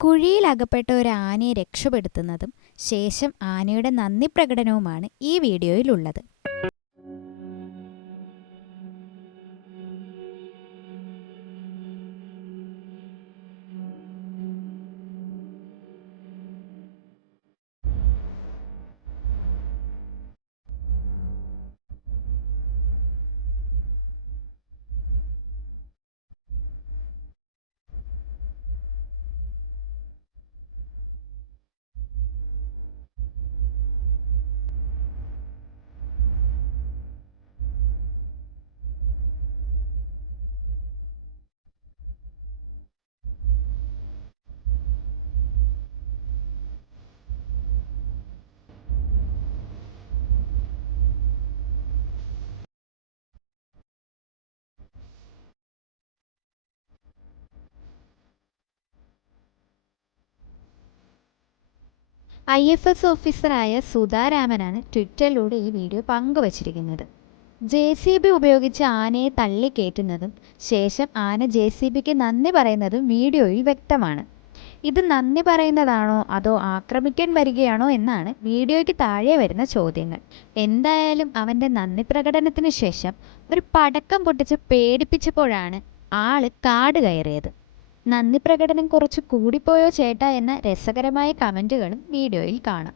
കുഴിയിൽ അകപ്പെട്ട ഒരു ആനയെ രക്ഷപ്പെടുത്തുന്നതും ശേഷം ആനയുടെ നന്ദി പ്രകടനവുമാണ് ഈ വീഡിയോയിലുള്ളത്. ഐ എഫ് എസ് ഓഫീസറായ സുധാരാമനാണ് ട്വിറ്ററിലൂടെ ഈ വീഡിയോ പങ്കുവച്ചിരിക്കുന്നത്. ജെ സി ബി ഉപയോഗിച്ച് ആനയെ തള്ളിക്കയറ്റുന്നതും ശേഷം ആന ജെ സി ബിക്ക് നന്ദി പറയുന്നതും വീഡിയോയിൽ വ്യക്തമാണ്. ഇത് നന്ദി പറയുന്നതാണോ അതോ ആക്രമിക്കാൻ വരികയാണോ എന്നാണ് വീഡിയോയ്ക്ക് താഴെ വരുന്ന ചോദ്യങ്ങൾ. എന്തായാലും അവന്റെ നന്ദി പ്രകടനത്തിന് ശേഷം ഒരു പടക്കം പൊട്ടിച്ച് പേടിപ്പിച്ചപ്പോഴാണ് ആൾ കാട് കയറിയത്. നന്ദി പ്രകടനം കുറച്ച് കൂടിപ്പോയോ ചേട്ടാ എന്ന രസകരമായ കമന്റുകളും വീഡിയോയിൽ കാണാം.